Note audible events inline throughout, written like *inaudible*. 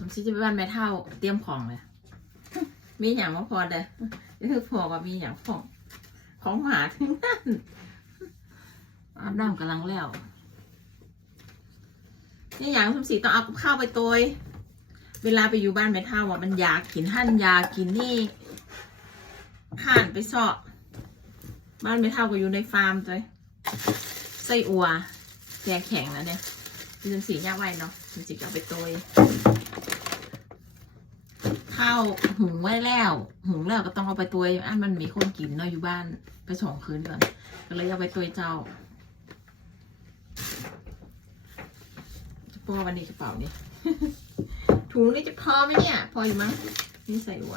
สมศรีจะไปบ้านแม่เท่า เตรียมของเลย มีอย่างมาพอเด้คือพอว่ามีอย่างของของหาทั้งนั้นอาบน้ำกำลังแล้วนี่อย่างสมศรีต้องเอาข้าวไปตัวเวลาไปอยู่บ้านแม่เท่าอะมันอยากกินหั่นยากินนี่ข้านไปเสาะบ้านแม่เท่าก็อยู่ในฟาร์มเลยไส้อัวแจกแข็งนะเนี่ยสมศรียากไว้เนาะสมศรีเอาไปตัว ข้าวหุงไว้แล้ว หุงแล้วก็ต้องเอาไปตัวอันมันมีคนกินเนาะอยู่บ้านไปสองคืนก่อนก็เลยเอาไปตัวเจ้าจะพอวันนี้กระเป๋านี่ถุงนี่จะพอไหมเนี่ย พออยู่มั้งนี่ใส่หัว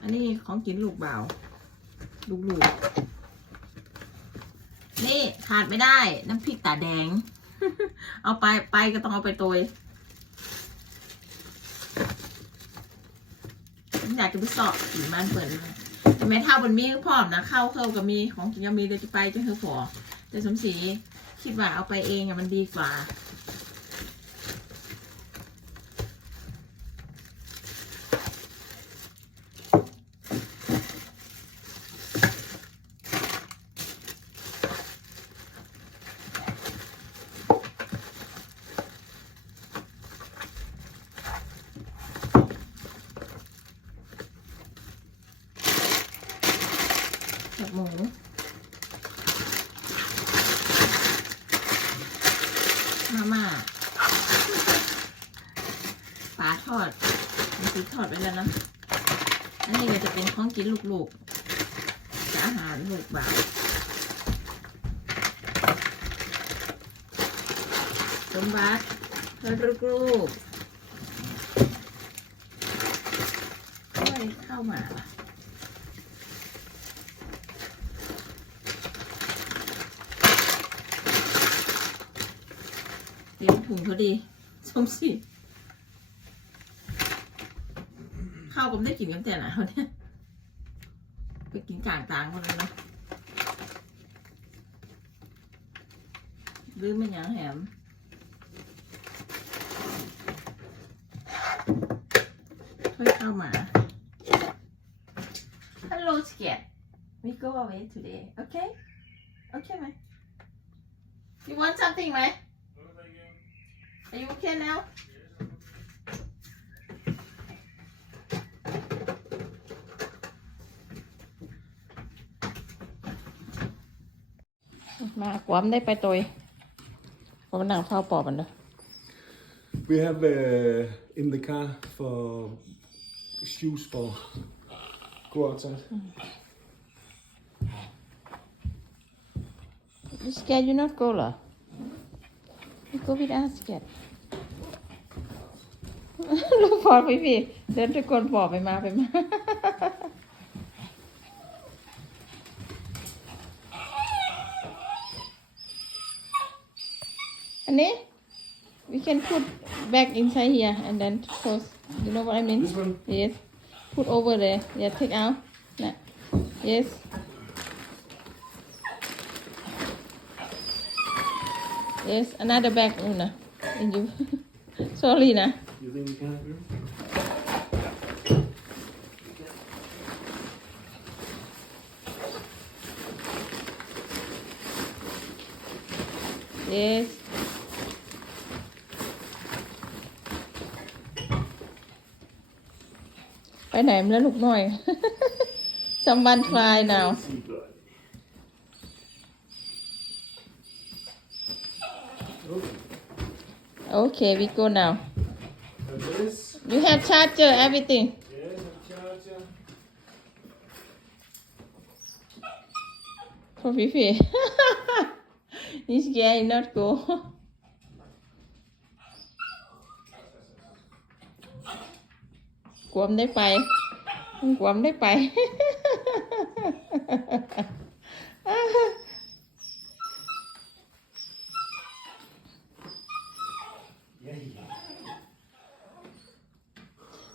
อันนี้ของกินลูกเบาลูกลูกๆนี่ขาดไม่ได้น้ำพริกตาแดง เอาไปไปก็ต้องเอาไปโตยอยากจะไปสอบอีมันเปิดมาแต่แม่เท่าบนมีพร้อมนะเข้าเข้ากับมีของกินก็มีเดี๋ยวจะไปจะคือพอแต่สมศรีคิดว่าเอาไปเองอะมันดีกว่า หมูมาม่าปลาทอดมันคือทอดไปแล้วนะ อันนี้ก็จะเป็นของกินลูกๆกับอาหารลูกบ่าวสมบัติเพื่อลูกๆช่วยเข้ามา เลี้ยงถุงเขาดีชมสิข้าวผมได้กินกันแต่ไหนวะเนี่ยไปกินกลางต่างคนเลยนะลืมไม่ยังแหมช่วยเข้ามา Hello scared we go away today okay okay ไหม you want something ไหม Are you okay now? Mà quắm đây phải tôi Có nàng phao bỏ vào We have uh, in the car for shoes for go outside. You scared you not go là You go with us scared ลูกพอพี่พี่เดินทุกคนบอกไปมาไปมา อันนี้ we can put back inside here and then close you know what I mean This one? yes put over there yeah take out nah. yes Yes another bag oh, no. and you sorry nah. You think we can have room? yes ไปไหนมาแล้วลูกหน่อย someone try now Okay, we go now. This, You have charger, everything. yes, a charger. For *laughs* Fifi. this guy not go. Quấm đấy bay. Quấm đấy bay.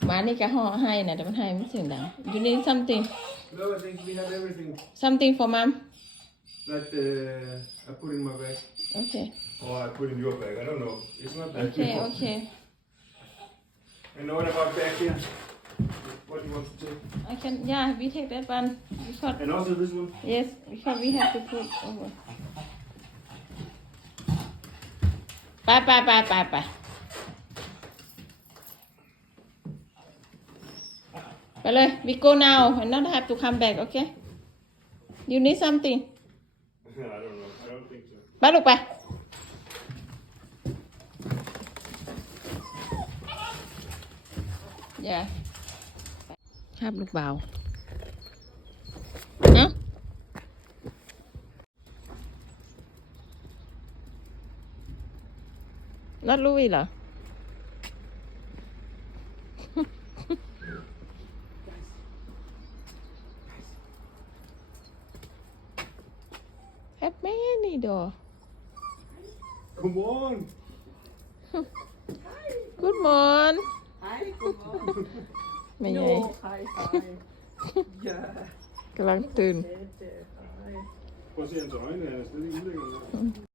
หมานี่ก็ห่อให้นะแต่มันให้ไม่เสียงดัง you need something No, I think we have everything. something for mom that uh, I put in my bag โอเค or I put in your bag. I don't know. It's not โอ that เค โอเค And what about back here? What do you want to take? I can yeah we take that one because And also this one. yes because we have to put over ไปไปไปไปไป เลย we go now and not have to come back okay you need something I don't know. I don't think so. ไปลูกไปอย่าครับลูกเบาเอ้ารถลุยเหรอ แฮปปี้นี่ดอ Come on. Good morning Hej, godmorgen. ไม่ใหญ่ Jo, hej, hej. Ja, กำลังตื่น det er hej. Prøv at se hans øjne. Han er slet ikke ulækker.